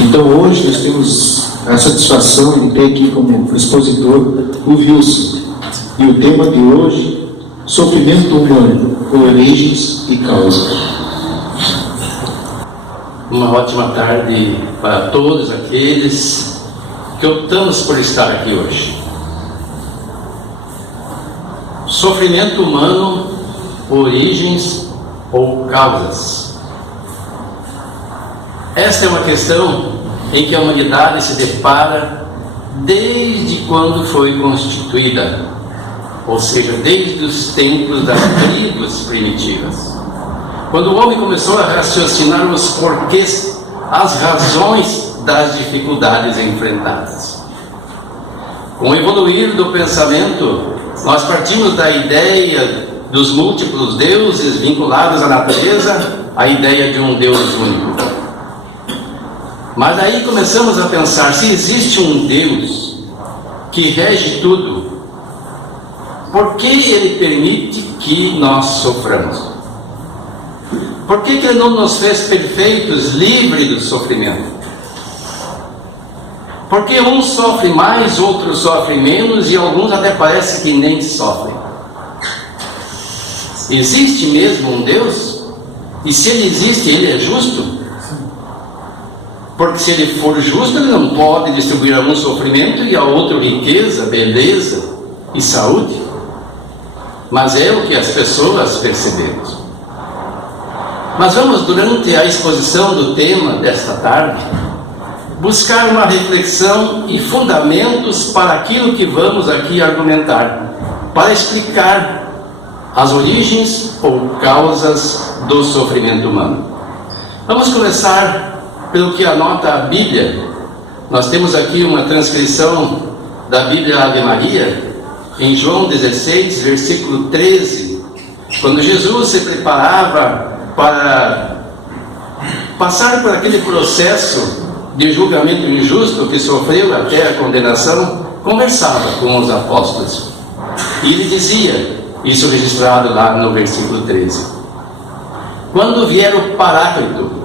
Então hoje nós temos a satisfação de ter aqui como expositor o Wilson. E o tema de hoje, sofrimento humano, origens e causas. Uma ótima tarde para todos aqueles que optamos por estar aqui hoje. Sofrimento humano, origens ou causas. Esta é uma questão em que a humanidade se depara desde quando foi constituída, ou seja, desde os tempos das tribos primitivas. Quando o homem começou a raciocinar os porquês, as razões das dificuldades enfrentadas. Com o evoluir do pensamento, nós partimos da ideia dos múltiplos deuses vinculados à natureza, à ideia de um Deus único. Mas aí começamos a pensar, se existe um Deus que rege tudo, por que Ele permite que nós soframos? Por que Ele não nos fez perfeitos, livres do sofrimento? Porque uns sofrem mais, outros sofrem menos e alguns até parece que nem sofrem. Existe mesmo um Deus? E se Ele existe, Ele é justo? Porque se Ele for justo, Ele não pode distribuir a um sofrimento e a outro riqueza, beleza e saúde. Mas é o que as pessoas percebemos. Mas vamos, durante a exposição do tema desta tarde, buscar uma reflexão e fundamentos para aquilo que vamos aqui argumentar, para explicar as origens ou causas do sofrimento humano. Vamos começar pelo que anota a Bíblia. Nós temos aqui uma transcrição da Bíblia Ave Maria, em João 16, versículo 13, quando Jesus se preparava para passar por aquele processo de julgamento injusto que sofreu até a condenação, conversava com os apóstolos. E ele dizia, isso registrado lá no versículo 13: quando vier o Paráclito,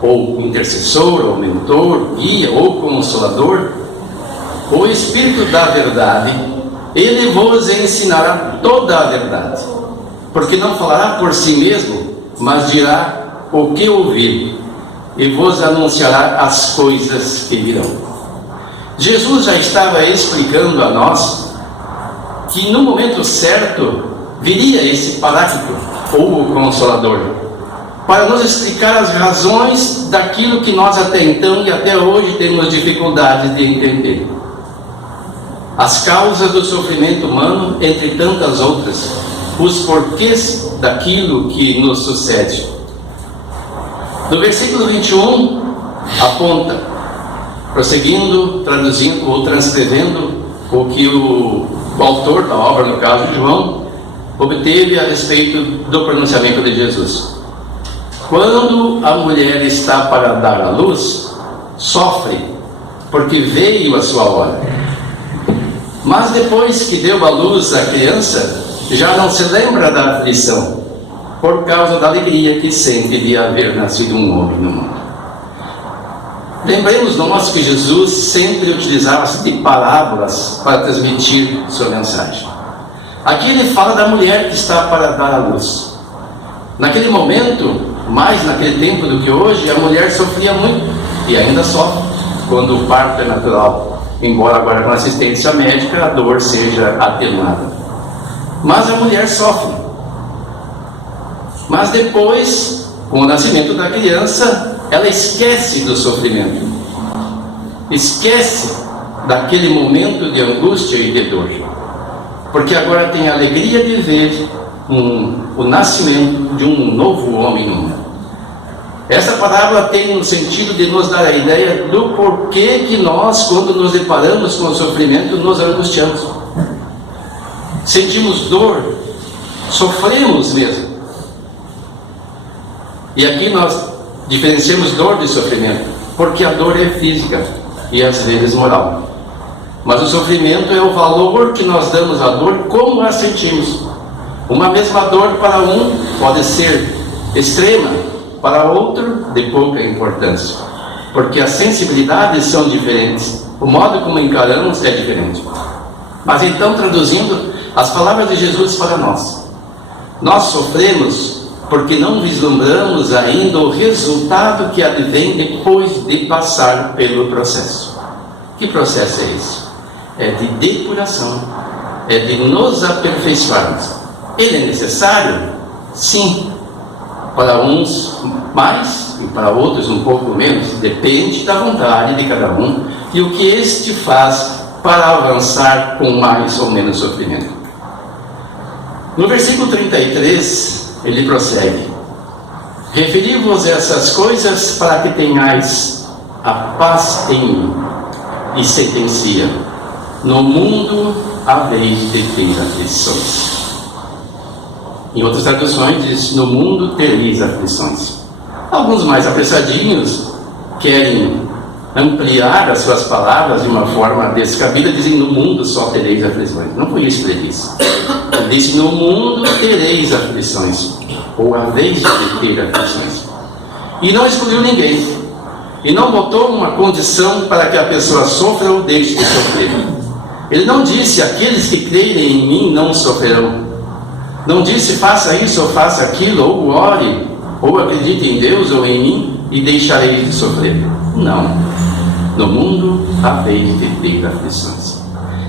ou intercessor, ou mentor, guia, ou consolador, o Espírito da verdade, ele vos ensinará toda a verdade, porque não falará por si mesmo, mas dirá o que ouvir, e vos anunciará as coisas que virão. Jesus já estava explicando a nós que no momento certo viria esse Paráclito, ou o Consolador, para nos explicar as razões daquilo que nós até então e até hoje temos dificuldade de entender. As causas do sofrimento humano, entre tantas outras, os porquês daquilo que nos sucede. No versículo 21, aponta, prosseguindo, traduzindo ou transcrevendo o que o autor da obra, no caso João, obteve a respeito do pronunciamento de Jesus. Quando a mulher está para dar à luz, sofre, porque veio a sua hora. Mas depois que deu à luz a criança, já não se lembra da aflição, por causa da alegria que sente de haver nascido um homem no mundo. Lembremos nós que Jesus sempre utilizava-se de parábolas para transmitir sua mensagem. Aqui ele fala da mulher que está para dar à luz. Naquele momento, mais naquele tempo do que hoje, a mulher sofria muito, e ainda sofre, quando o parto é natural, embora agora com assistência médica a dor seja atenuada. Mas a mulher sofre. Mas depois, com o nascimento da criança, ela esquece do sofrimento, esquece daquele momento de angústia e de dor, porque agora tem a alegria de ver o nascimento de um novo homem no mundo. Essa parábola tem no sentido de nos dar a ideia do porquê que nós, quando nos deparamos com o sofrimento, nos angustiamos, sentimos dor, sofremos mesmo. E aqui nós diferenciamos dor de sofrimento, porque a dor é física e às vezes moral, mas o sofrimento é o valor que nós damos à dor, como a sentimos. Uma mesma dor para um pode ser extrema, para outro de pouca importância. porque as sensibilidades são diferentes, o modo como encaramos é diferente. Mas então, traduzindo as palavras de Jesus para nós sofremos porque não vislumbramos ainda o resultado que advém depois de passar pelo processo. Que processo é esse? É de depuração, é de nos aperfeiçoarmos. Ele é necessário? Sim. Para uns mais e para outros um pouco menos, depende da vontade de cada um e o que este faz para avançar com mais ou menos sofrimento. No versículo 33, ele prossegue: referi-vos essas coisas para que tenhais a paz em mim, e sentencia: no mundo haveis de ter aflições. Em outras traduções diz: no mundo tereis aflições. Alguns mais apressadinhos querem ampliar as suas palavras de uma forma descabida, dizem: no mundo só tereis aflições. Não foi isso que ele disse. Ele disse: no mundo tereis aflições, ou haveis de ter aflições. E não excluiu ninguém, e não botou uma condição para que a pessoa sofra ou deixe de sofrer. Ele não disse: aqueles que creem em mim não sofrerão. Não disse: faça isso ou faça aquilo, ou ore, ou acredite em Deus ou em mim e deixarei de sofrer. Não. No mundo haveis de ter aflições.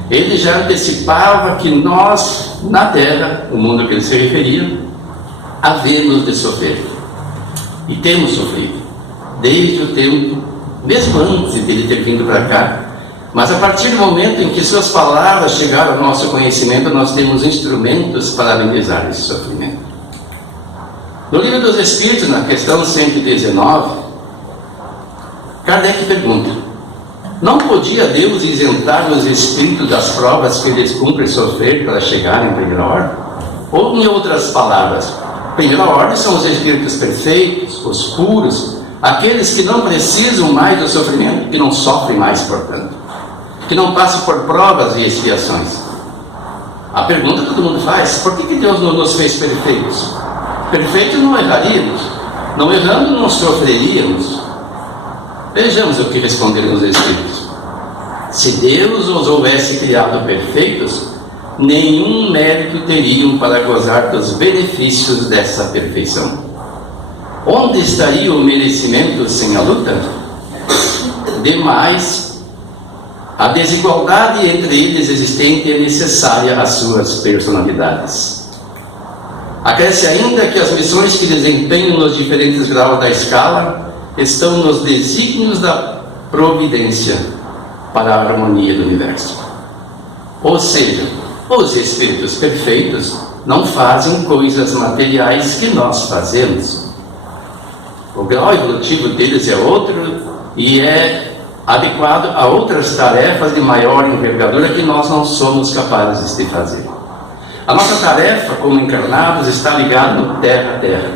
Ele já antecipava que nós, na terra, o mundo a que ele se referia, havemos de sofrer. E temos sofrido, desde o tempo, mesmo antes de ele ter vindo para cá. Mas a partir do momento em que suas palavras chegaram ao nosso conhecimento, nós temos instrumentos para amenizar esse sofrimento. No Livro dos Espíritos, na questão 119, Kardec pergunta: não podia Deus isentar os espíritos das provas que eles cumprem sofrer para chegarem em primeira ordem? Ou, em outras palavras, primeira ordem são os espíritos perfeitos, os puros, aqueles que não precisam mais do sofrimento, que não sofrem mais, portanto, que não passam por provas e expiações. A pergunta que todo mundo faz: por que Deus não nos fez perfeitos? Perfeitos não erraríamos, não errando não sofreríamos. Vejamos o que responderam os Espíritos. Se Deus os houvesse criado perfeitos, nenhum mérito teriam para gozar dos benefícios dessa perfeição. Onde estaria o merecimento sem a luta? Demais, a desigualdade entre eles existente é necessária às suas personalidades. Acresce ainda que as missões que desempenham nos diferentes graus da escala estão nos desígnios da providência para a harmonia do universo. Ou seja, os espíritos perfeitos não fazem coisas materiais que nós fazemos. O grau evolutivo deles é outro e é adequado a outras tarefas de maior envergadura que nós não somos capazes de fazer. A nossa tarefa como encarnados está ligada no terra a terra.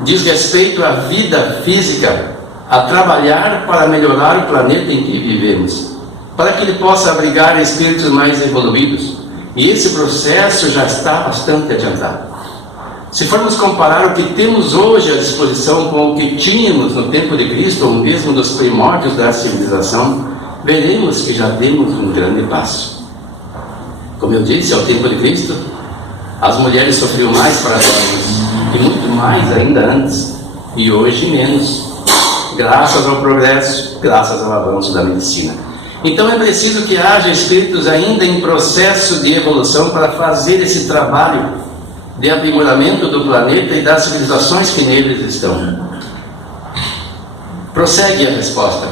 Diz respeito à vida física, a trabalhar para melhorar o planeta em que vivemos, para que ele possa abrigar espíritos mais evoluídos. E esse processo já está bastante adiantado. Se formos comparar o que temos hoje à disposição com o que tínhamos no tempo de Cristo, ou mesmo nos primórdios da civilização, veremos que já demos um grande passo. Como eu disse, ao tempo de Cristo, as mulheres sofriam mais para nós, e muito mais ainda antes, e hoje menos, graças ao progresso, graças ao avanço da medicina. Então é preciso que haja espíritos ainda em processo de evolução para fazer esse trabalho de aprimoramento do planeta e das civilizações que neles estão. Prossegue a resposta: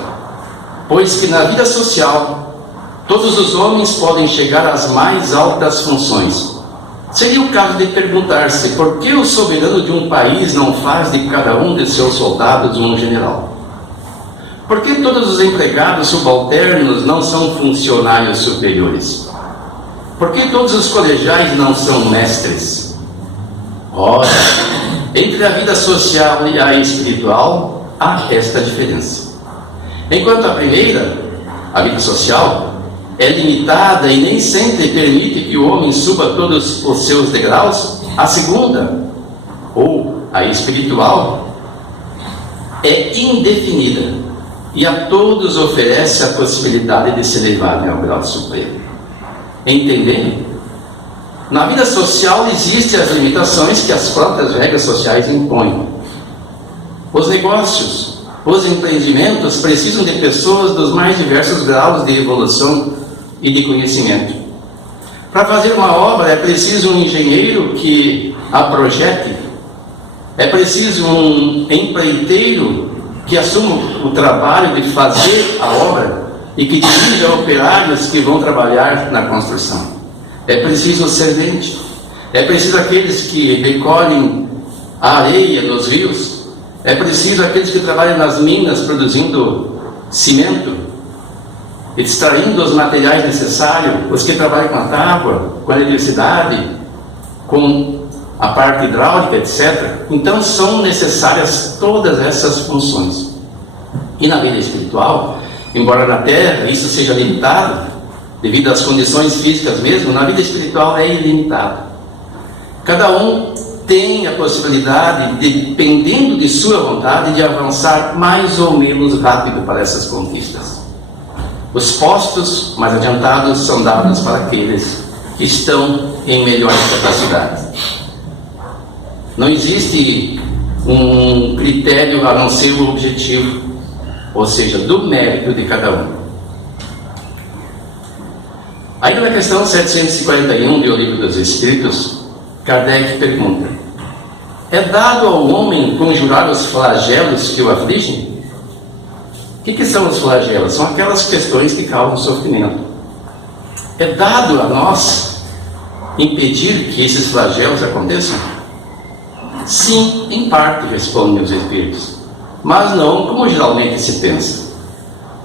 pois que na vida social todos os homens podem chegar às mais altas funções. Seria o caso de perguntar-se por que o soberano de um país não faz de cada um de seus soldados um general? Por que todos os empregados subalternos não são funcionários superiores? Por que todos os colegiais não são mestres? Ora, entre a vida social e a espiritual há esta diferença. Enquanto a primeira, a vida social, é limitada e nem sempre permite que o homem suba todos os seus degraus, a segunda, ou a espiritual, é indefinida e a todos oferece a possibilidade de se elevarem ao grau supremo. Entendem? Na vida social existem as limitações que as próprias regras sociais impõem. Os negócios, os empreendimentos precisam de pessoas dos mais diversos graus de evolução e de conhecimento. Para fazer uma obra é preciso um engenheiro que a projete, é preciso um empreiteiro que assuma o trabalho de fazer a obra e que dirija operários que vão trabalhar na construção. É preciso o servente, é preciso aqueles que recolhem a areia dos rios, é preciso aqueles que trabalham nas minas produzindo cimento, extraindo os materiais necessários, os que trabalham com a tábua, com a eletricidade, com a parte hidráulica, etc. Então são necessárias todas essas funções. E na vida espiritual, embora na Terra isso seja limitado, devido às condições físicas mesmo, na vida espiritual é ilimitado. Cada um tem a possibilidade, dependendo de sua vontade, de avançar mais ou menos rápido para essas conquistas. Os postos mais adiantados são dados para aqueles que estão em melhor capacidade. Não existe um critério a não ser o objetivo, ou seja, do mérito de cada um. Ainda na questão 741 do Livro dos Espíritos, Kardec pergunta: é dado ao homem conjurar os flagelos que o afligem? O que são os flagelos? São aquelas questões que causam sofrimento. É dado a nós impedir que esses flagelos aconteçam? Sim, em parte, respondem os Espíritos, mas não como geralmente se pensa.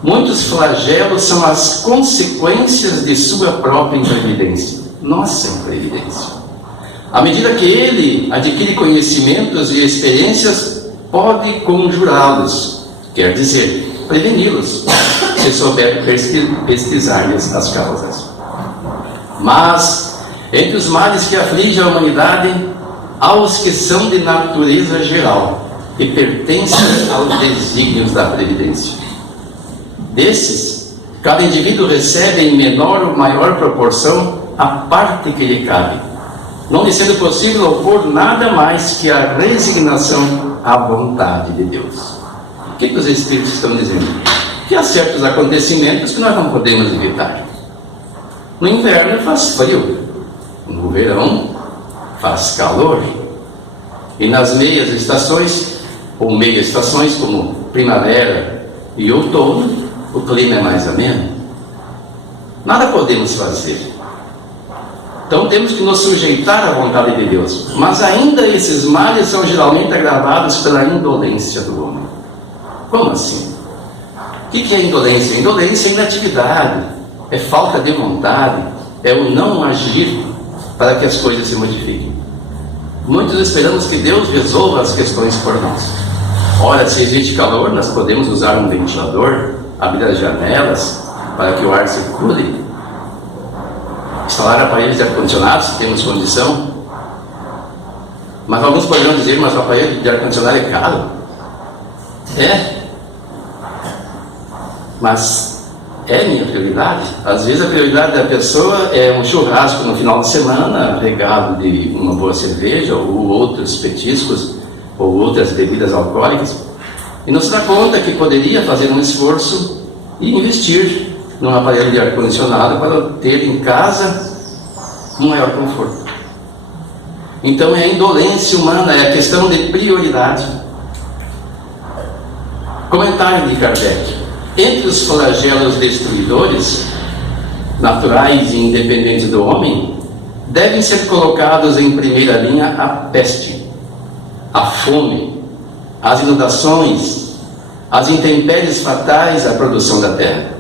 Muitos flagelos são as consequências de sua própria imprevidência, nossa imprevidência. À medida que ele adquire conhecimentos e experiências, pode conjurá-los, quer dizer, preveni-los, se souber pesquisar-lhes as causas. Mas, entre os males que afligem a humanidade, há os que são de natureza geral e pertencem aos desígnios da previdência. Desses, cada indivíduo recebe em menor ou maior proporção a parte que lhe cabe, não lhe sendo possível opor nada mais que a resignação à vontade de Deus. O que os Espíritos estão dizendo? Que há certos acontecimentos que nós não podemos evitar. No inverno faz frio, no verão faz calor, e nas meias estações, ou meia estações como primavera e outono, o clima é mais ameno. Nada podemos fazer. Então temos que nos sujeitar à vontade de Deus. Mas ainda esses males são geralmente agravados pela indolência do homem. Como assim? O que é indolência? Indolência é inatividade, é falta de vontade, é o não agir para que as coisas se modifiquem. Muitos esperamos que Deus resolva as questões por nós. Ora, se existe calor, nós podemos usar um ventilador, abrir as janelas para que o ar circule, instalar aparelhos de ar-condicionado se temos condição. Mas alguns poderão dizer: mas o aparelho de ar-condicionado é caro. É, mas é minha prioridade? Às vezes a prioridade da pessoa é um churrasco no final de semana, regado de uma boa cerveja ou outros petiscos ou outras bebidas alcoólicas, e não se dá conta que poderia fazer um esforço e investir num aparelho de ar-condicionado para ter em casa um maior conforto. Então é a indolência humana, é a questão de prioridade. Comentário de Kardec: entre os flagelos destruidores, naturais e independentes do homem, devem ser colocados em primeira linha a peste, a fome, as inundações, as intempéries fatais à produção da terra.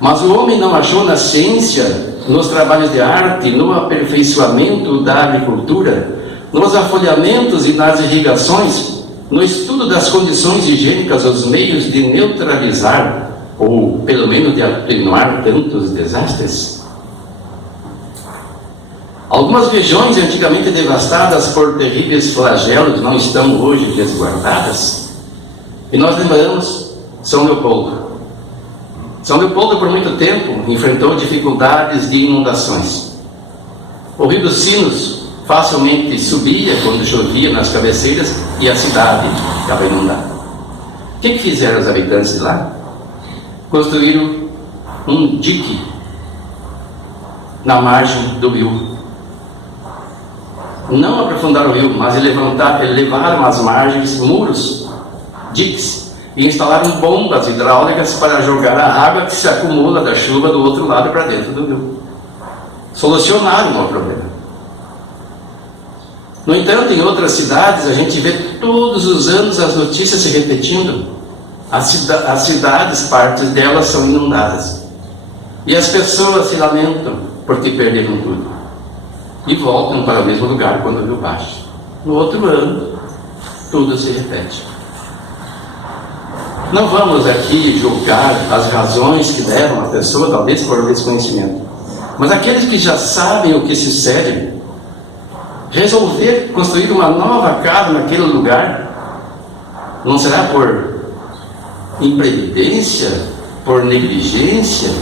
Mas o homem não achou na ciência, nos trabalhos de arte, no aperfeiçoamento da agricultura, nos afolhamentos e nas irrigações, no estudo das condições higiênicas, os meios de neutralizar, ou pelo menos de atenuar tantos desastres? Algumas regiões antigamente devastadas por terríveis flagelos não estão hoje resguardadas, e nós lembramos São Leopoldo. São Leopoldo, por muito tempo, enfrentou dificuldades de inundações. O rio dos Sinos facilmente subia quando chovia nas cabeceiras e a cidade estava inundada. O que fizeram os habitantes de lá? Construíram um dique na margem do rio. Não aprofundaram o rio, mas levaram às margens muros, diques, e instalaram bombas hidráulicas para jogar a água que se acumula da chuva do outro lado para dentro do rio. Solucionaram o problema. No entanto, em outras cidades, a gente vê todos os anos as notícias se repetindo. As cidades, partes delas são inundadas. E as pessoas se lamentam porque perderam tudo. E voltam para o mesmo lugar quando o rio baixa. No outro ano, tudo se repete. Não vamos aqui julgar as razões que levam a pessoa, talvez por desconhecimento. Mas aqueles que já sabem o que sucede, resolver construir uma nova casa naquele lugar, não será por imprevidência, por negligência?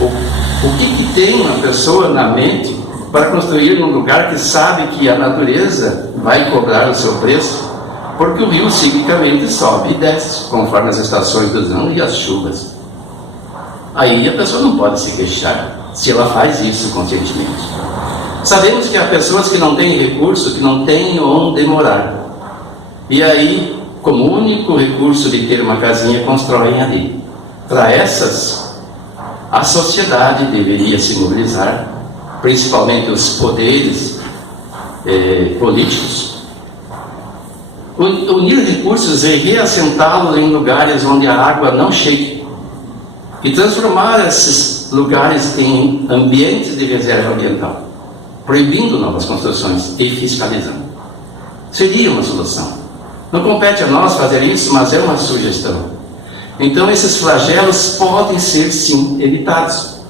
O que tem uma pessoa na mente para construir num lugar que sabe que a natureza vai cobrar o seu preço? Porque o rio ciclicamente sobe e desce, conforme as estações do ano e as chuvas. Aí a pessoa não pode se queixar, se ela faz isso conscientemente. Sabemos que há pessoas que não têm recurso, que não têm onde morar. E aí, como único recurso de ter uma casinha, constroem ali. Para essas, a sociedade deveria se mobilizar, principalmente os poderes políticos, unir recursos e reassentá-los em lugares onde a água não chegue, e transformar esses lugares em ambientes de reserva ambiental, proibindo novas construções e fiscalizando. Seria uma solução. Não compete a nós fazer isso, mas é uma sugestão. Então esses flagelos podem ser sim evitados.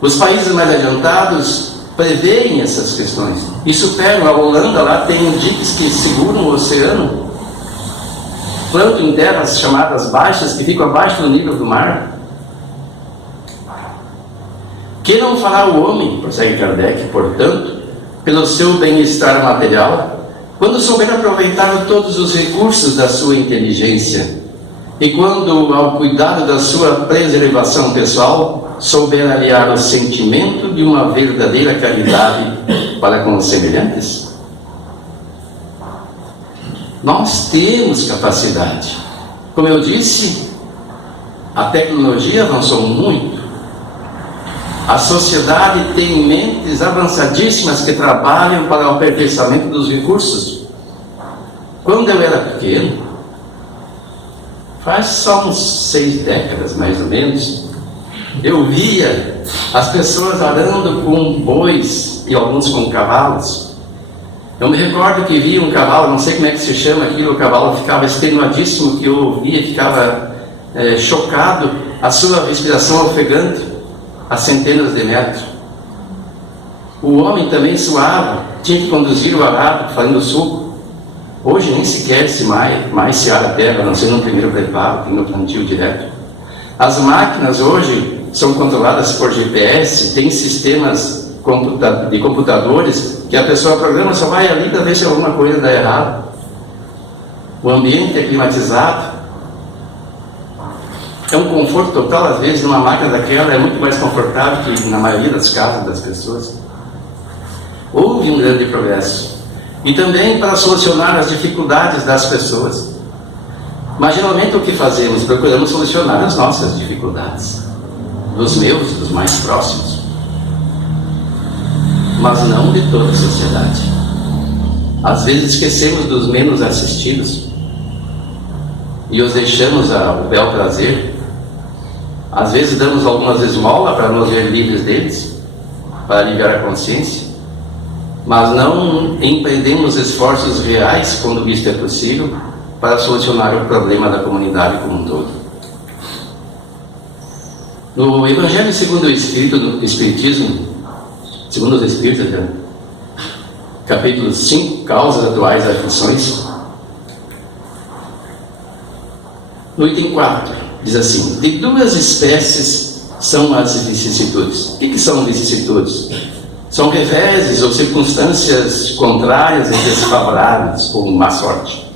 Os países mais adiantados preveem essas questões e superam. A Holanda lá tem diques que seguram o oceano, plantam em terras chamadas baixas, que ficam abaixo do nível do mar. Que não fará o homem, prossegue Kardec, portanto, pelo seu bem-estar material, quando souber aproveitar todos os recursos da sua inteligência, e quando, ao cuidado da sua preservação pessoal, souber aliar o sentimento de uma verdadeira caridade para com os semelhantes? Nós temos capacidade. Como eu disse, a tecnologia avançou muito. A sociedade tem mentes avançadíssimas que trabalham para o aperfeiçoamento dos recursos. Quando eu era pequeno, faz só uns 6 décadas mais ou menos, eu via as pessoas arando com bois e alguns com cavalos. Eu me recordo que via um cavalo, não sei como é que se chama aquilo, o cavalo ficava extenuadíssimo, que eu ouvia, ficava chocado, a sua respiração ofegante a centenas de metros. O homem também suava, tinha que conduzir o arado, fazendo suco. Hoje nem sequer mais se ara a terra, a não ser no primeiro preparo, tem no plantio direto. As máquinas hoje são controladas por GPS, tem sistemas de computadores que a pessoa programa, só vai ali para ver se alguma coisa dá errado. O ambiente é climatizado. É um conforto total. Às vezes uma máquina daquela é muito mais confortável que na maioria das casas das pessoas. Houve um grande progresso. E também para solucionar as dificuldades das pessoas. Mas geralmente o que fazemos? Procuramos solucionar as nossas dificuldades, dos meus, dos mais próximos, mas não de toda a sociedade. Às vezes esquecemos dos menos assistidos e os deixamos ao bel prazer. Às vezes damos algumas esmolas para nos ver livres deles, para aliviar a consciência, mas não empreendemos esforços reais, quando isto é possível, para solucionar o problema da comunidade como um todo. No Evangelho segundo o Espiritismo, segundo os Espíritos, capítulo 5, Causas Atuais das Aflições, No item 4, diz assim: de duas espécies são as vicissitudes. O que são vicissitudes? São reveses ou circunstâncias contrárias e desfavoráveis, ou má sorte.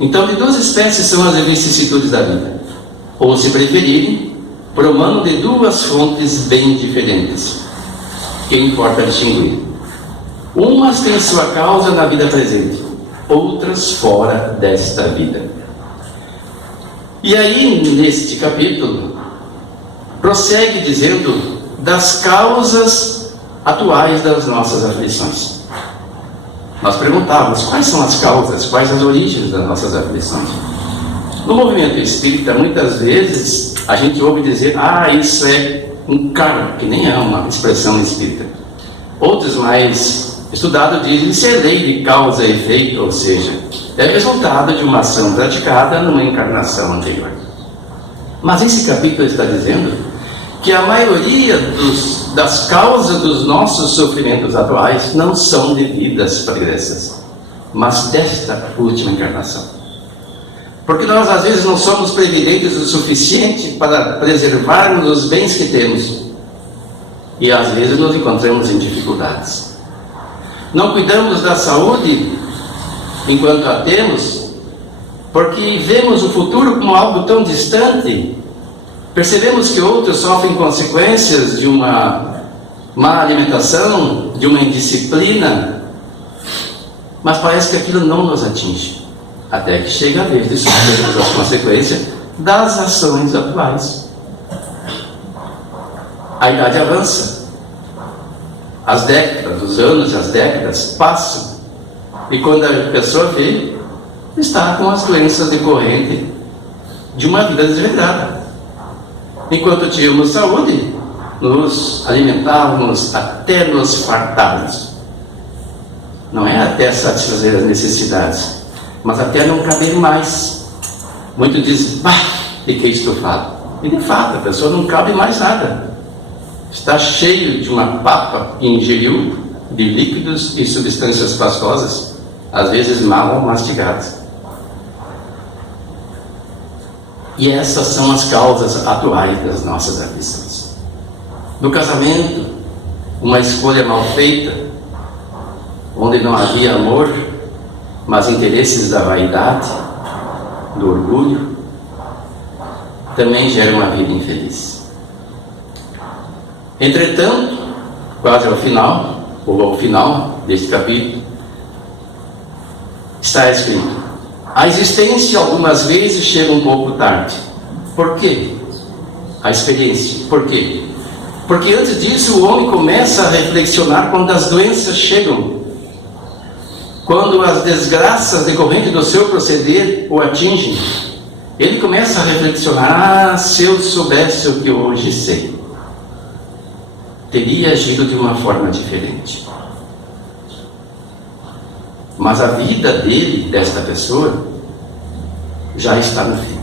Então, de duas espécies são as vicissitudes da vida, ou, se preferirem, promano de duas fontes bem diferentes, que importa distinguir. Umas têm sua causa na vida presente, outras fora desta vida. E aí, neste capítulo, prossegue dizendo das causas atuais das nossas aflições. Nós perguntávamos quais são as causas, quais as origens das nossas aflições. No movimento espírita, muitas vezes a gente ouve dizer: isso é um karma, que nem é uma expressão espírita. Outros mais estudados dizem: isso é lei de causa e efeito, ou seja, é resultado de uma ação praticada numa encarnação anterior. Mas esse capítulo está dizendo que a maioria das causas dos nossos sofrimentos atuais não são devidas pregressas, mas desta última encarnação. Porque nós às vezes não somos previdentes o suficiente para preservarmos os bens que temos, e às vezes nos encontramos em dificuldades. Não cuidamos da saúde enquanto a temos, porque vemos o futuro como algo tão distante. Percebemos que outros sofrem consequências de uma má alimentação, de uma indisciplina, mas parece que aquilo não nos atinge, até que chega a vez de sofrermos as consequências das ações atuais. A idade avança, as décadas, os anos e as décadas passam, e quando a pessoa vê, está com as doenças decorrentes de uma vida desregrada. Enquanto tínhamos saúde, nos alimentávamos até nos fartarmos. Não é até satisfazer as necessidades, mas até não caber mais. Muitos dizem: fiquei estufado. E de fato, a pessoa não cabe mais nada. Está cheio de uma papa que ingeriu de líquidos e substâncias pastosas, às vezes mal mastigadas. E essas são as causas atuais das nossas aflições. No casamento, uma escolha mal feita, onde não havia amor, mas interesses da vaidade, do orgulho, também gera uma vida infeliz. Entretanto, quase ao final deste capítulo, está escrito: a existência algumas vezes chega um pouco tarde. Por quê? A experiência. Por quê? Porque antes disso o homem começa a reflexionar quando as doenças chegam, quando as desgraças decorrentes do seu proceder o atingem. Ele começa a reflexionar: se eu soubesse o que hoje sei, teria agido de uma forma diferente. Mas a vida dele, desta pessoa, já está no fim.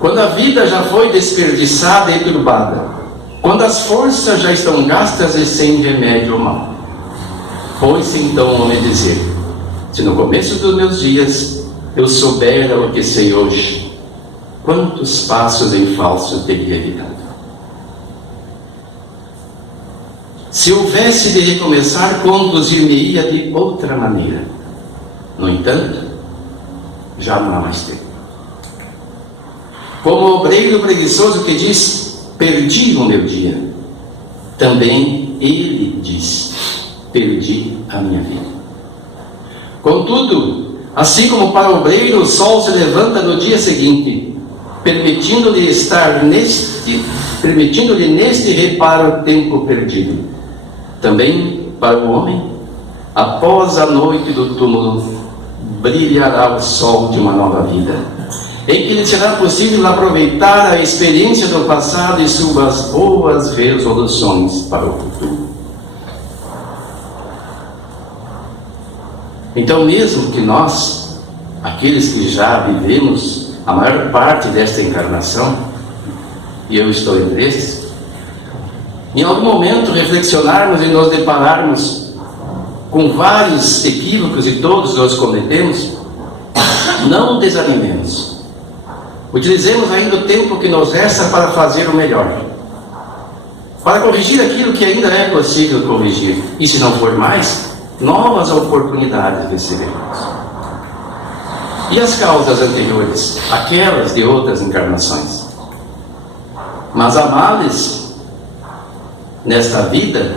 Quando a vida já foi desperdiçada e turbada, quando as forças já estão gastas e sem remédio mal, pôs-se então o homem a dizer: se no começo dos meus dias eu soubera o que sei hoje, quantos passos em falso teria evitado? Se houvesse de recomeçar, conduzir-me-ia de outra maneira. No entanto, já não há mais tempo. Como o obreiro preguiçoso que diz: perdi o meu dia, também ele diz: perdi a minha vida. Contudo, assim como para o obreiro o sol se levanta no dia seguinte, permitindo-lhe neste reparo o tempo perdido, também para o homem, após a noite do túmulo, brilhará o sol de uma nova vida, em que lhe será possível aproveitar a experiência do passado e suas boas resoluções para o futuro. Então, mesmo que nós, aqueles que já vivemos a maior parte desta encarnação, e eu estou entre estes, em algum momento reflexionarmos e nos depararmos com vários equívocos, e todos nós cometemos, não desanimemos. Utilizemos ainda o tempo que nos resta para fazer o melhor, para corrigir aquilo que ainda é possível corrigir, e se não for mais, novas oportunidades receberemos. E as causas anteriores, aquelas de outras encarnações? Mas há males nesta vida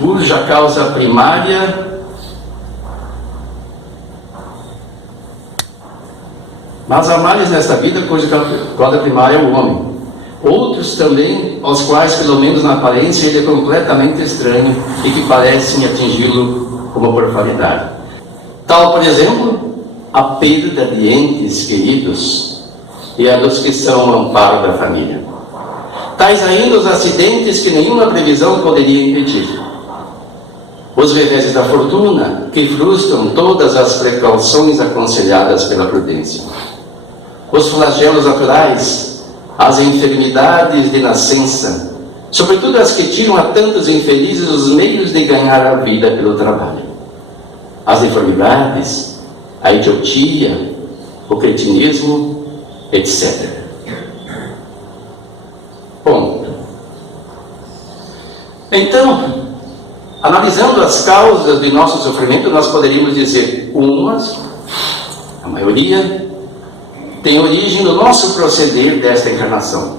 cuja causa primária é o homem. Outros também, aos quais, pelo menos na aparência, ele é completamente estranho e que parecem atingi-lo como por fatalidade. Tal, por exemplo, a perda de entes queridos e a dos que são o amparo da família. Tais ainda os acidentes que nenhuma previsão poderia impedir. Os reveses da fortuna, que frustram todas as precauções aconselhadas pela prudência. Os flagelos naturais, as enfermidades de nascença, sobretudo as que tiram a tantos infelizes os meios de ganhar a vida pelo trabalho. As deformidades, a idiotia, o cretinismo, etc. Ponto. Então, analisando as causas de nosso sofrimento, nós poderíamos dizer: umas, a maioria, tem origem no nosso proceder desta encarnação.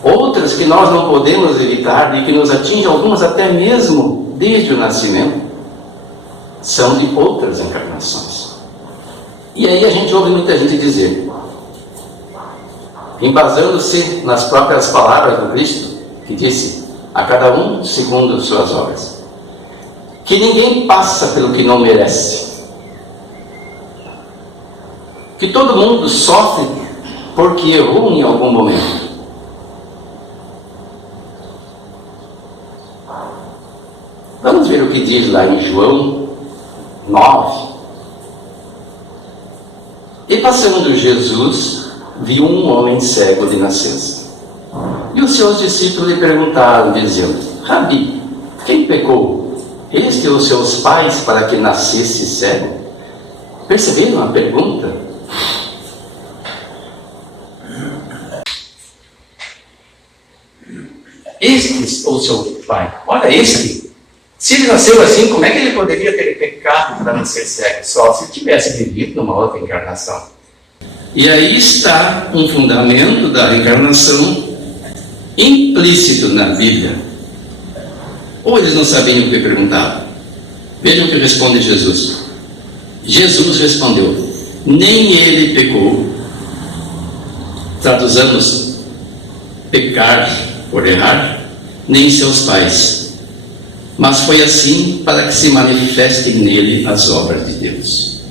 Outras que nós não podemos evitar e que nos atingem, algumas até mesmo desde o nascimento, são de outras encarnações. E aí a gente ouve muita gente dizer, embasando-se nas próprias palavras do Cristo, que disse: a cada um segundo suas obras, que ninguém passa pelo que não merece, que todo mundo sofre porque errou em algum momento. Vamos ver o que diz lá em João 9. E passando Jesus, viu um homem cego de nascença. E os seus discípulos lhe perguntaram, dizendo: Rabi, quem pecou, este ou seus pais, para que nascesse cego? Perceberam a pergunta? Este ou seu pai? Olha, este. Se ele nasceu assim, como é que ele poderia ter pecado para nascer cego? Só se tivesse vivido numa outra encarnação. E aí está um fundamento da encarnação implícito na Bíblia. Ou eles não sabiam o que perguntavam? Vejam o que responde Jesus. Jesus respondeu: nem ele pecou. Traduzamos: pecar por errar, nem seus pais. Mas foi assim para que se manifestem nele as obras de Deus.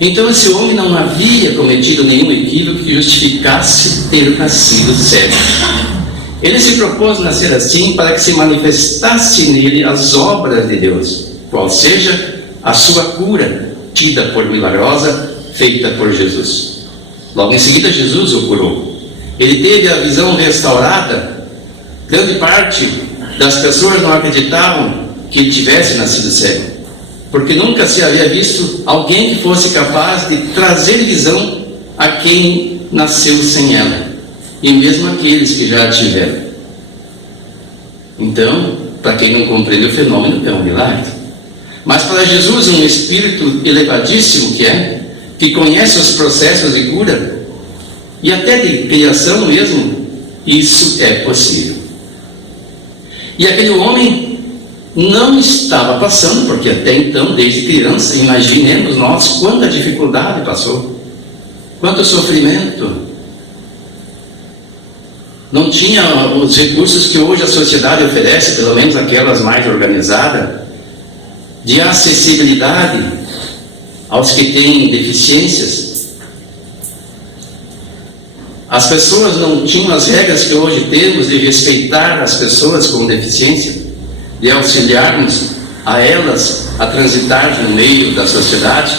Então esse homem não havia cometido nenhum equívoco que justificasse ter nascido cego. Ele se propôs nascer assim para que se manifestasse nele as obras de Deus, qual seja a sua cura, tida por milagrosa, feita por Jesus. Logo em seguida Jesus o curou. Ele teve a visão restaurada. Grande parte das pessoas não acreditavam que ele tivesse nascido cego, porque nunca se havia visto alguém que fosse capaz de trazer visão a quem nasceu sem ela, e mesmo aqueles que já a tiveram. Então, para quem não compreende o fenômeno, é um milagre. Mas para Jesus, um espírito elevadíssimo que conhece os processos de cura, e até de criação mesmo, isso é possível. E aquele homem não estava passando, porque até então, desde criança, imaginemos nós quanta dificuldade passou, quanto sofrimento. Não tinha os recursos que hoje a sociedade oferece, pelo menos aquelas mais organizadas, de acessibilidade aos que têm deficiências. As pessoas não tinham as regras que hoje temos de respeitar as pessoas com deficiência, de auxiliarmos a elas a transitar no meio da sociedade,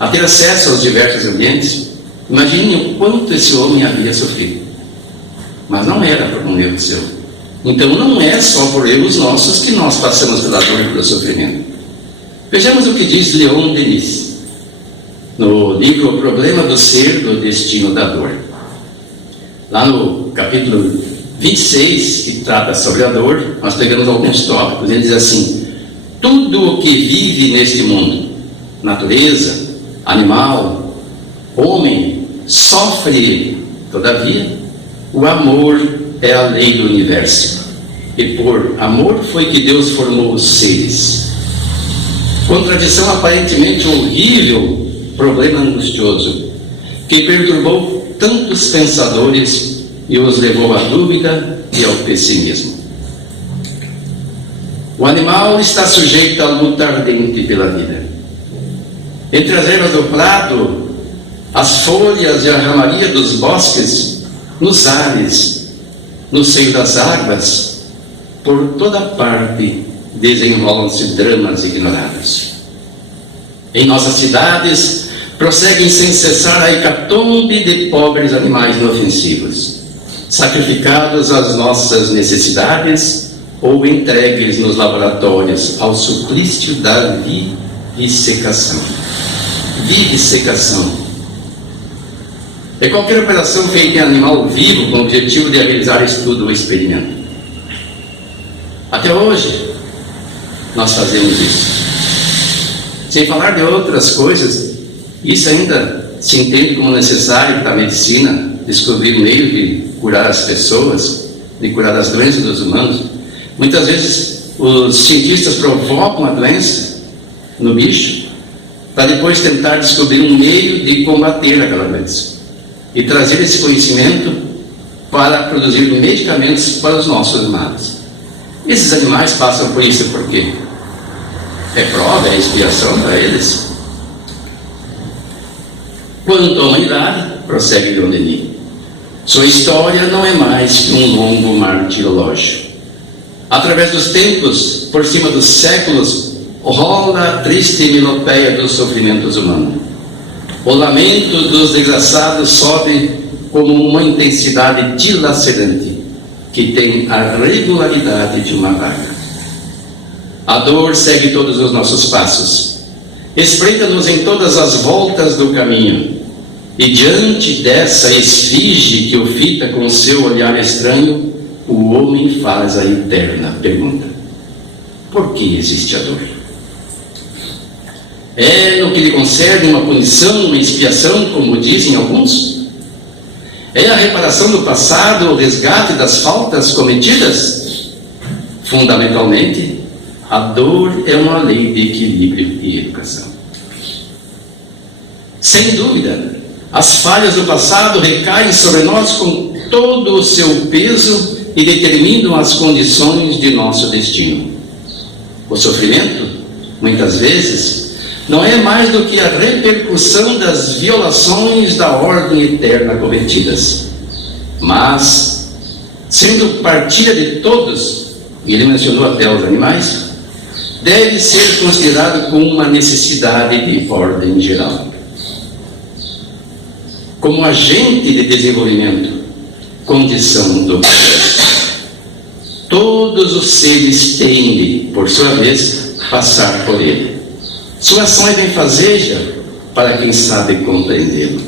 a ter acesso aos diversos ambientes. Imaginem o quanto esse homem havia sofrido. Mas não era por um erro seu. Então não é só por erros nossos que nós passamos pela dor e pelo sofrimento. Vejamos o que diz Leon Denis. no livro O Problema do Ser, do Destino da Dor. Lá no capítulo 26, que trata sobre a dor, nós pegamos alguns tópicos. Ele diz assim: tudo o que vive neste mundo, natureza, animal, homem, sofre. Todavia, o amor é a lei do universo, e por amor foi que Deus formou os seres. Contradição aparentemente horrível, problema angustioso, que perturbou tantos pensadores e os levou à dúvida e ao pessimismo. O animal está sujeito à luta ardente pela vida. Entre as ervas do prado, as folhas e a ramaria dos bosques, nos ares, no seio das águas, por toda parte desenrolam-se dramas ignorados. Em nossas cidades prosseguem sem cessar a hecatombe de pobres animais inofensivos, sacrificados às nossas necessidades ou entregues nos laboratórios ao suplício da vivisecação. Vivisecação é qualquer operação feita em animal vivo com o objetivo de realizar estudo ou experimento. Até hoje, nós fazemos isso. Sem falar de outras coisas, isso ainda se entende como necessário para a medicina descobrir meio de curar as pessoas, de curar as doenças dos humanos. Muitas vezes, os cientistas provocam a doença no bicho para depois tentar descobrir um meio de combater aquela doença e trazer esse conhecimento para produzir medicamentos para os nossos animais. Esses animais passam por isso por quê? É prova, é expiação para eles. Quanto à humanidade, prossegue Leon Denis, sua história não é mais que um longo martirológio. Através dos tempos, por cima dos séculos, rola a triste melopeia dos sofrimentos humanos. O lamento dos desgraçados sobe como uma intensidade dilacerante que tem a regularidade de uma vaga. A dor segue todos os nossos passos, espreita-nos em todas as voltas do caminho, e diante dessa esfinge que o fita com seu olhar estranho, o homem faz a eterna pergunta: por que existe a dor? É no que lhe concerne uma punição, uma expiação, como dizem alguns? É a reparação do passado, o resgate das faltas cometidas? Fundamentalmente, a dor é uma lei de equilíbrio e educação. Sem dúvida, as falhas do passado recaem sobre nós com todo o seu peso e determinam as condições de nosso destino. O sofrimento, muitas vezes, não é mais do que a repercussão das violações da ordem eterna cometidas. Mas, sendo partilha de todos, e ele mencionou até os animais, deve ser considerado como uma necessidade de ordem geral. Como agente de desenvolvimento, condição do progresso. Todos os seres têm de, por sua vez, passar por ele. Sua ação é benfazeja para quem sabe compreendê-lo.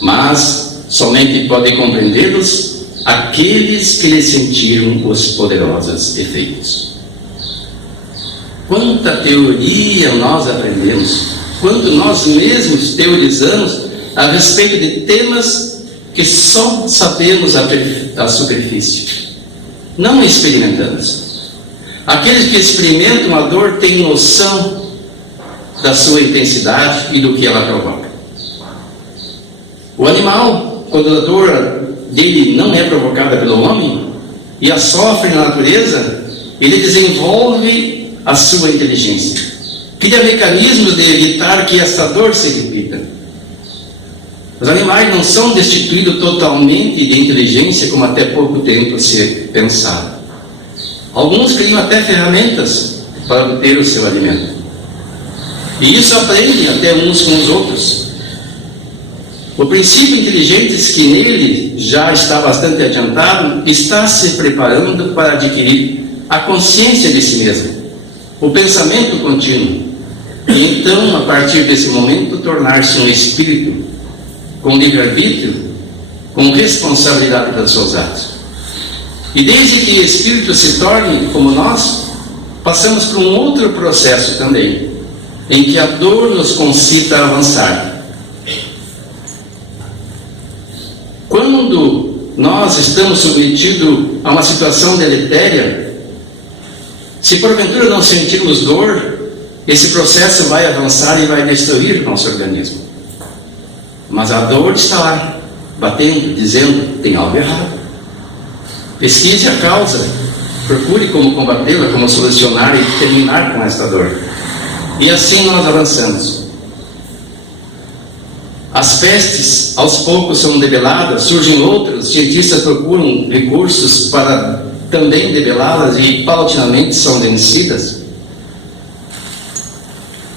Mas somente podem compreendê-los aqueles que lhe sentiram os poderosos efeitos. Quanta teoria nós aprendemos, quanto nós mesmos teorizamos a respeito de temas que só sabemos a superfície. Não experimentamos. Aqueles que experimentam a dor têm noção da sua intensidade e do que ela provoca. O animal, quando a dor dele não é provocada pelo homem e a sofre na natureza, ele desenvolve a sua inteligência, cria mecanismos de evitar que essa dor se repita. Os animais não são destituídos totalmente de inteligência como até pouco tempo se pensava. Alguns criam até ferramentas para obter o seu alimento. E isso aprendem até uns com os outros. O princípio inteligente que nele já está bastante adiantado está se preparando para adquirir a consciência de si mesmo, o pensamento contínuo, e então, a partir desse momento, tornar-se um espírito com livre-arbítrio, com responsabilidade pelos seus atos. E desde que o espírito se torne como nós, passamos por um outro processo também, em que a dor nos concita a avançar. Quando nós estamos submetidos a uma situação deletéria, se porventura não sentirmos dor, esse processo vai avançar e vai destruir o nosso organismo. Mas a dor está lá, batendo, dizendo, tem algo errado. Pesquise a causa, procure como combatê-la, como solucionar e terminar com esta dor. E assim nós avançamos. As pestes, aos poucos, são debeladas, surgem outras, cientistas procuram recursos para também debelá-las e paulatinamente são vencidas.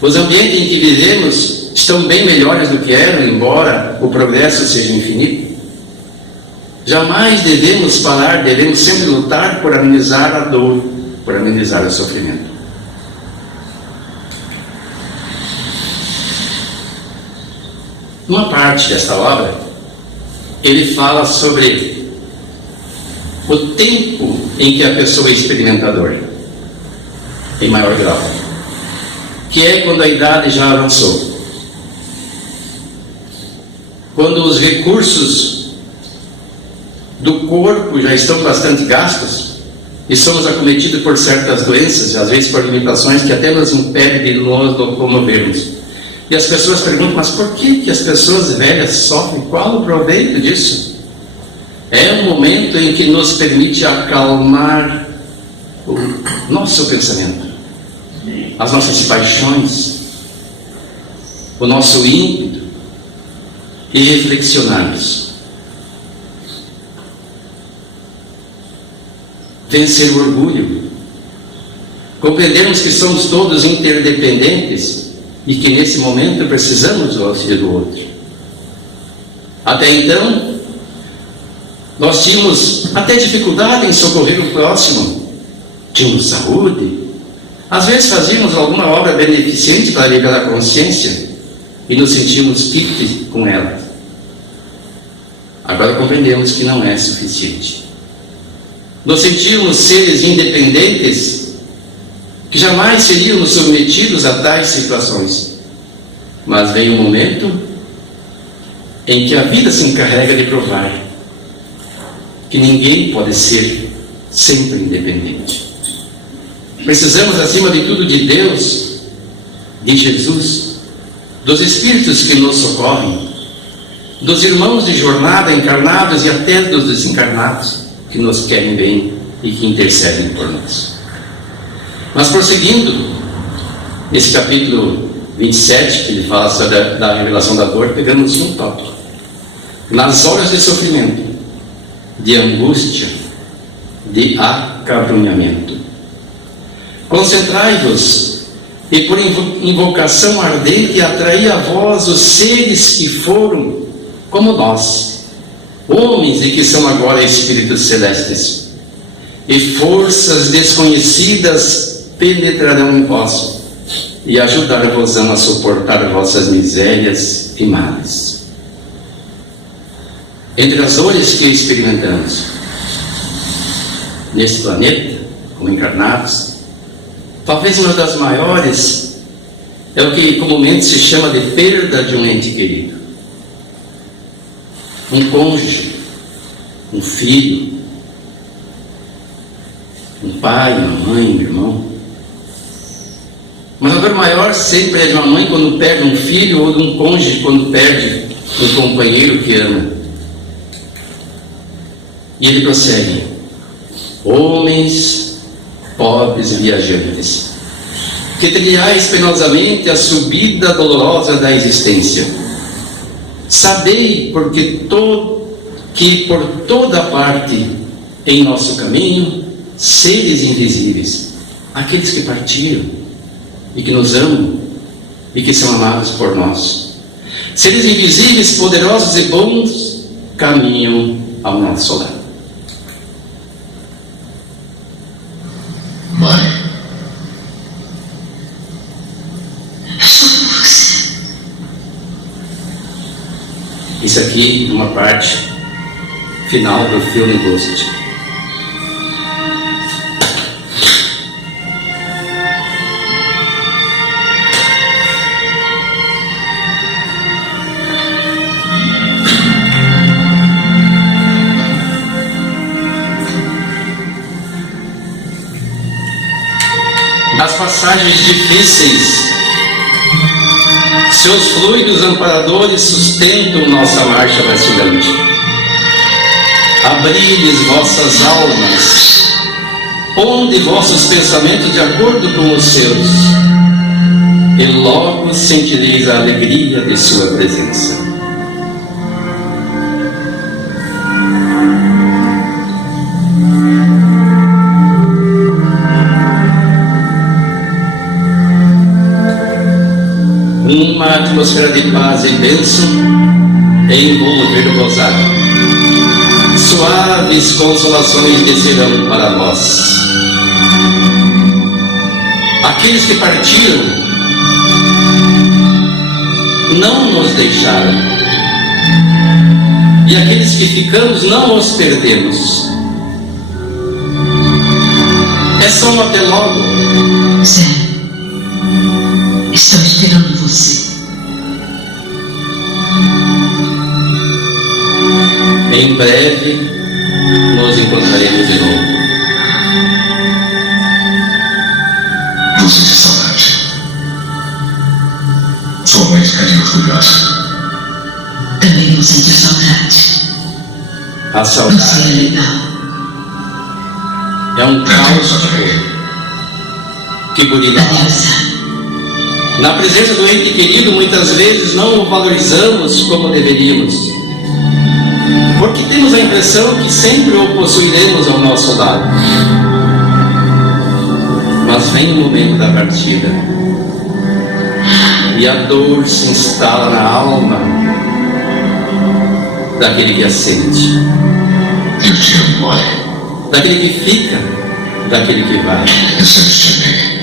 Os ambientes em que vivemos estão bem melhores do que eram, embora o progresso seja infinito. Jamais devemos parar, devemos sempre lutar por amenizar a dor, por amenizar o sofrimento. Uma parte desta obra, ele fala sobre o tempo em que a pessoa experimenta a dor, em maior grau, que é quando a idade já avançou, quando os recursos do corpo já estão bastante gastos e somos acometidos por certas doenças, às vezes por limitações que até nos impedem de nos locomovermos. E as pessoas perguntam, mas por que as pessoas velhas sofrem? Qual o proveito disso? É um momento em que nos permite acalmar o nosso pensamento, as nossas paixões, o nosso ímpeto, e reflexionarmos. Vencer o orgulho, compreendermos que somos todos interdependentes e que nesse momento precisamos do auxílio do outro. Até então, nós tínhamos até dificuldade em socorrer o próximo, tínhamos saúde, às vezes fazíamos alguma obra beneficente para aliviar a consciência e nos sentimos quites com ela. Agora compreendemos que não é suficiente. Nos sentimos seres independentes que jamais seríamos submetidos a tais situações. Mas vem um momento em que a vida se encarrega de provar que ninguém pode ser sempre independente. Precisamos, acima de tudo, de Deus, de Jesus, dos Espíritos que nos socorrem, dos irmãos de jornada encarnados e até dos desencarnados, que nos querem bem e que intercedem por nós. Mas prosseguindo, nesse capítulo 27, que ele fala sobre a revelação da dor, pegamos um tópico. Nas horas de sofrimento, de angústia, de acabrunhamento, concentrai-vos e por invocação ardente atraí a vós os seres que foram como nós, homens e que são agora espíritos celestes, e forças desconhecidas penetrarão em vós e ajudar-vos a suportar vossas misérias e males. Entre as dores que experimentamos neste planeta, como encarnados, talvez uma das maiores é o que comumente se chama de perda de um ente querido. Um cônjuge, um filho, um pai, uma mãe, um irmão. Mas a dor maior sempre é de uma mãe quando perde um filho, ou de um cônjuge quando perde um companheiro que ama. E ele prossegue: homens, pobres viajantes, que trilhais penosamente a subida dolorosa da existência, sabei que por toda parte em nosso caminho seres invisíveis, aqueles que partiram e que nos amam e que são amados por nós, seres invisíveis, poderosos e bons, caminham ao nosso lado. Mãe, Isso aqui é uma parte final do filme Ghost. Nas passagens difíceis, seus fluidos amparadores sustentam nossa marcha vacilante. Abri-lhes vossas almas, ponde vossos pensamentos de acordo com os seus, e logo sentireis a alegria de sua presença. Uma atmosfera de paz e bênção envolver-vos-á. Suaves consolações descerão para vós. Aqueles que partiram não nos deixaram, e aqueles que ficamos não os perdemos. É só um até logo. Zé, estou esperando você. Em breve nos encontraremos de novo. Eu sinto saudade. Sua mãe ficaria orgulhosa. Também eu sinto saudade. A Você é saudade legal. é um caos que burilha. Adeus. Na presença do ente querido, muitas vezes não o valorizamos como deveríamos, porque temos a impressão que sempre o possuiremos ao nosso lado. Mas vem o momento da partida, e a dor se instala na alma daquele que a sente, Eu te amo, mãe. daquele que fica, daquele que vai. Eu sempre te amei.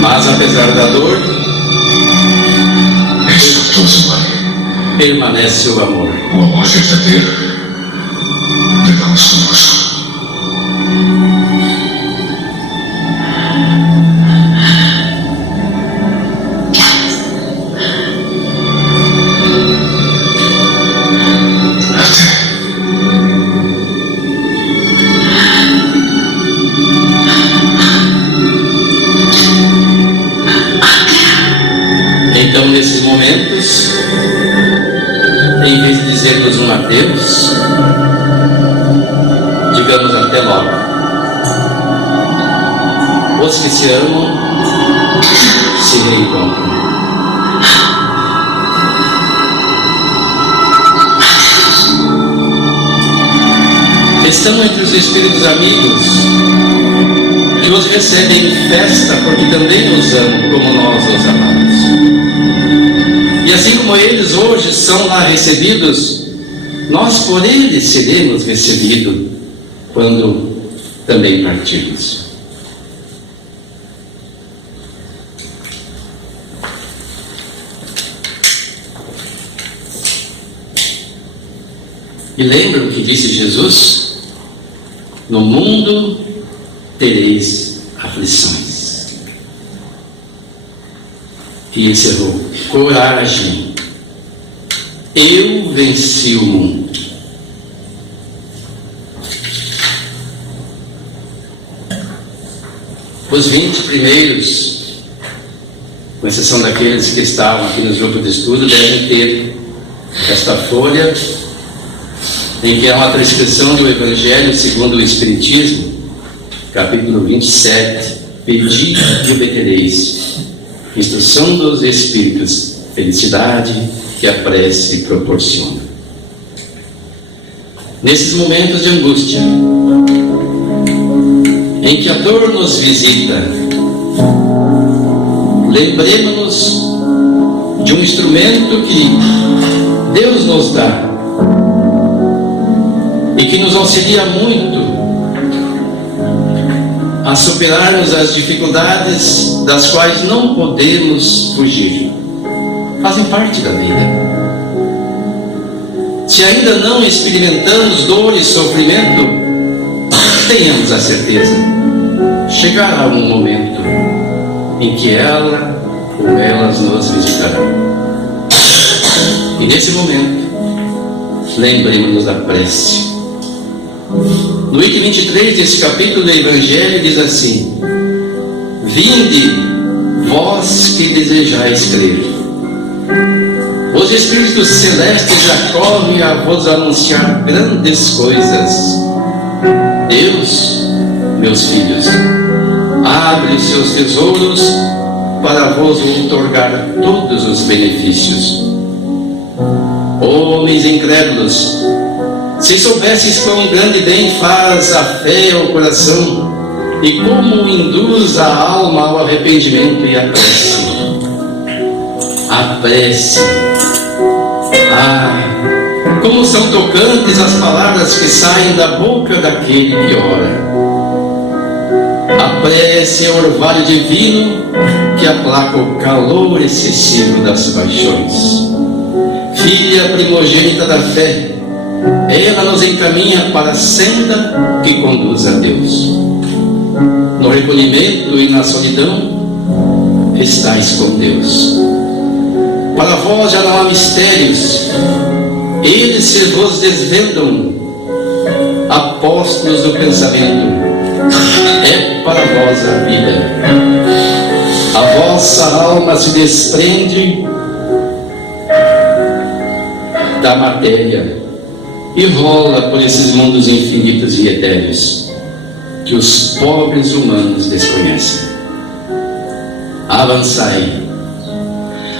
Mas apesar da dor, É espantoso, mãe. permanece o amor. O amor verdadeiro levamos conosco. Até. Então, nesses momentos, em vez de dizermos um adeus, digamos até logo. Os que se amam se reencontram. Estão entre os espíritos amigos que os recebem em festa porque também os amam como nós os amamos. E assim como eles hoje são lá recebidos, nós por eles seremos recebidos quando também partirmos. E lembram o que disse Jesus? No mundo tereis aflições. Que encerrou: coragem, eu venci o mundo. Os 20 primeiros, com exceção daqueles que estavam aqui nos grupos de estudo, devem ter esta folha em que há uma transcrição do Evangelho segundo o Espiritismo, capítulo 27, pedi e obtereis, instrução dos Espíritos, felicidade que a prece proporciona. nesses momentos de angústia, em que a dor nos visita, lembremos-nos de um instrumento que Deus nos dá e que nos auxilia muito a superarmos as dificuldades das quais não podemos fugir. Fazem parte da vida. Se ainda não experimentamos dor e sofrimento, tenhamos a certeza, chegará um momento em que ela ou elas nos visitarão. E nesse momento, lembremos-nos da prece. No item 23 desse capítulo do Evangelho diz assim: vinde, vós que desejais crer. Os Espíritos Celestes já correm a vos anunciar grandes coisas. Deus, meus filhos, abre os seus tesouros para vos outorgar todos os benefícios. Homens incrédulos, se soubesses quão grande bem faz a fé ao coração e como induz a alma ao arrependimento e à prece. A prece. Ah, como são tocantes as palavras que saem da boca daquele que ora. A prece é o orvalho divino que aplaca o calor excessivo das paixões. Filha primogênita da fé, ela nos encaminha para a senda que conduz a Deus. No recolhimento e na solidão, estais com Deus. Para vós já não há mistérios, eles se vos desvendam. Apóstolos do pensamento, é para vós a vida. A vossa alma se desprende da matéria e rola por esses mundos infinitos e etéreos que os pobres humanos desconhecem. Avançai.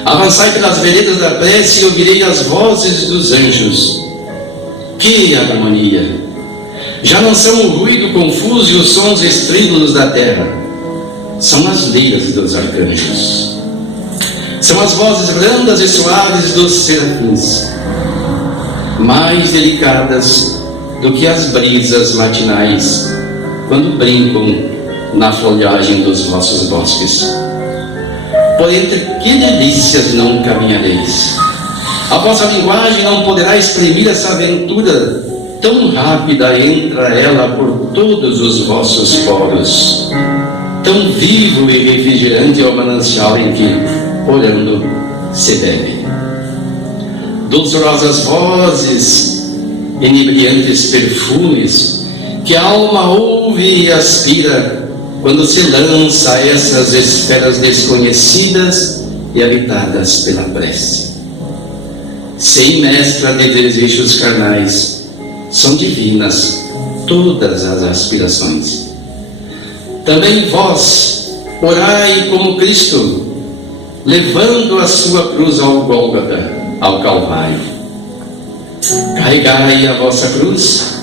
Avançai pelas veredas da prece e ouvirei as vozes dos anjos. Que harmonia! Já não são o ruído confuso e os sons estrídulos da terra. São as liras dos arcanjos. São as vozes brandas e suaves dos serafins, mais delicadas do que as brisas matinais, quando brincam na folhagem dos vossos bosques. Por entre que delícias não caminhareis? A vossa linguagem não poderá exprimir essa aventura. Tão rápida entra ela por todos os vossos poros. Tão vivo e refrigerante é o manancial em que, orando, se bebe. Dulçorosas vozes, inebriantes perfumes, que a alma ouve e aspira quando se lança a essas esferas desconhecidas e habitadas pela prece. Sem mescla de desejos carnais, são divinas todas as aspirações. Também vós, orai como Cristo, levando a sua cruz ao Gólgota, ao Calvário. Carregai a vossa cruz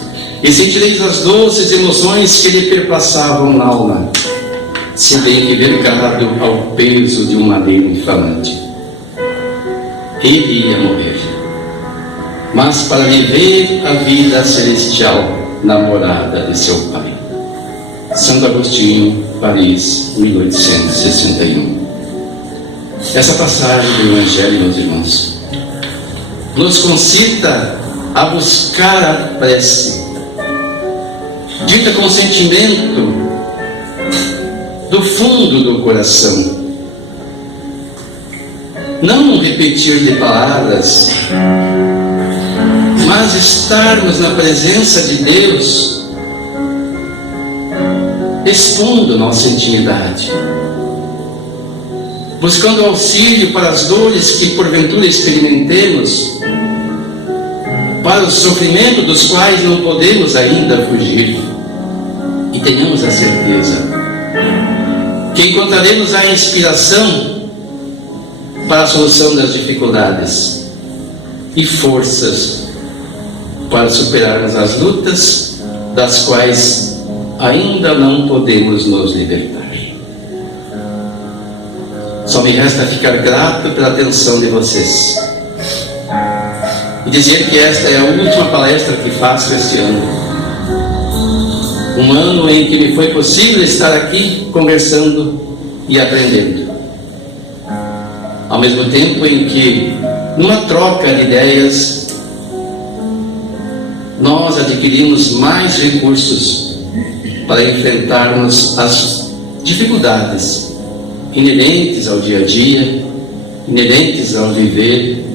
e sentireis as doces emoções que lhe perpassavam na alma, se bem que vergado ao peso de um madeiro inflamante. Ele ia morrer, mas para viver a vida celestial na morada de seu Pai. Santo Agostinho, Paris, 1861. Essa passagem do Evangelho, meus irmãos, nos concita a buscar a prece, dita com sentimento do fundo do coração. Não repetir de palavras, mas estarmos na presença de Deus, expondo nossa intimidade, buscando auxílio para as dores que porventura experimentemos, para o sofrimento dos quais não podemos ainda fugir. E tenhamos a certeza que encontraremos a inspiração para a solução das dificuldades e forças para superarmos as lutas das quais ainda não podemos nos libertar. Só me resta ficar grato pela atenção de vocês e dizer que esta é a última palestra que faço este ano. Um ano em que me foi possível estar aqui conversando e aprendendo. Ao mesmo tempo em que, numa troca de ideias, nós adquirimos mais recursos para enfrentarmos as dificuldades inerentes ao dia a dia, inerentes ao viver,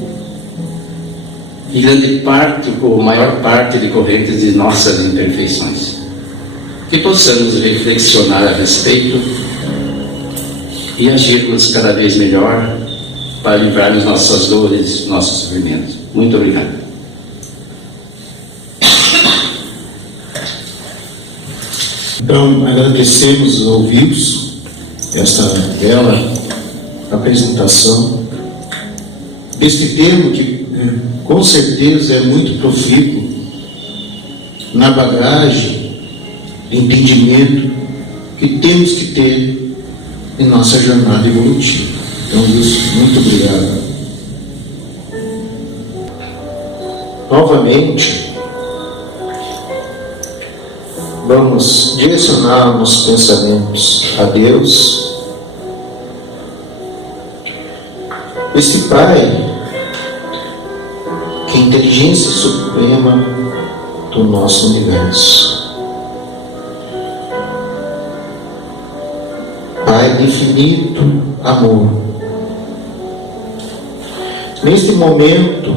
e grande parte, ou maior parte, decorrentes de nossas imperfeições. Que possamos reflexionar a respeito e agirmos cada vez melhor para livrarmos nossas dores, nossos sofrimentos. Muito obrigado. Então, agradecemos ao Wilson esta bela apresentação deste termo que com certeza é muito profícuo na bagagem de entendimento que temos que ter em nossa jornada evolutiva. Então, Wilson, muito obrigado. Novamente, vamos direcionar nossos pensamentos a Deus, esse Pai, que é a inteligência suprema do nosso universo. Pai de infinito amor. Neste momento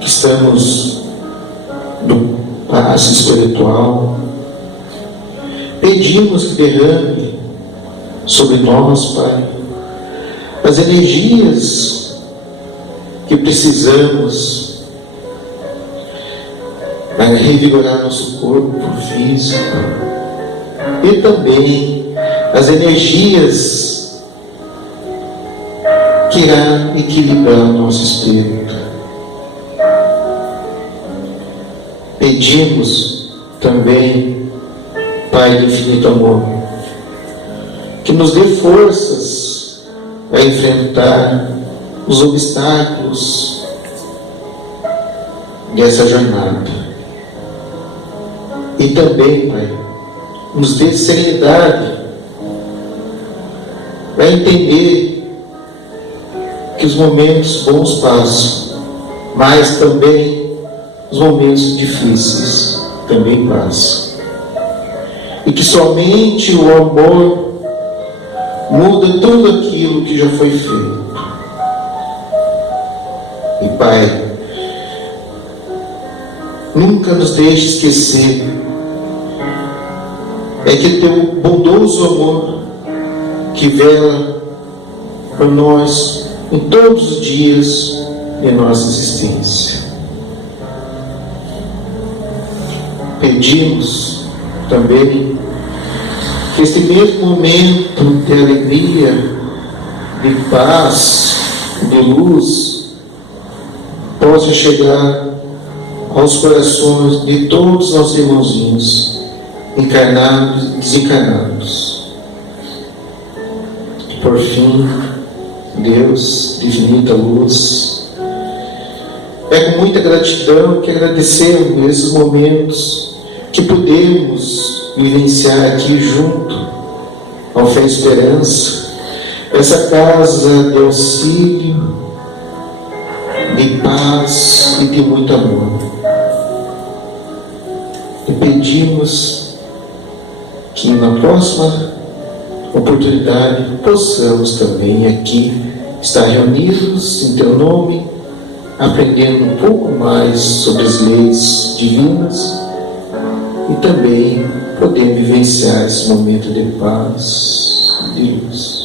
que estamos no passe espiritual, pedimos que derrame sobre nós, Pai, as energias que precisamos para revigorar nosso corpo físico e também as energias que irá equilibrar o nosso espírito. Pedimos também, Pai do infinito amor, que nos dê forças a enfrentar os obstáculos dessa jornada. E também, Pai, nos dê serenidade para entender que os momentos bons passam, mas também os momentos difíceis também passam. E que somente o amor muda tudo aquilo que já foi feito. E Pai, nunca nos deixe esquecer é que teu bondoso amor que vela por nós em todos os dias de nossa existência. Pedimos também que este mesmo momento de alegria, de paz, de luz, possa chegar aos corações de todos os nossos irmãozinhos, encarnados e desencarnados. Por fim, Deus de infinita luz, é com muita gratidão que agradecemos esses momentos que podemos vivenciar aqui junto ao Fé e Esperança, essa casa de auxílio, de paz e de muito amor. E pedimos que na próxima oportunidade possamos também aqui estar reunidos em teu nome, aprendendo um pouco mais sobre as leis divinas e também poder vivenciar esse momento de paz, de luz.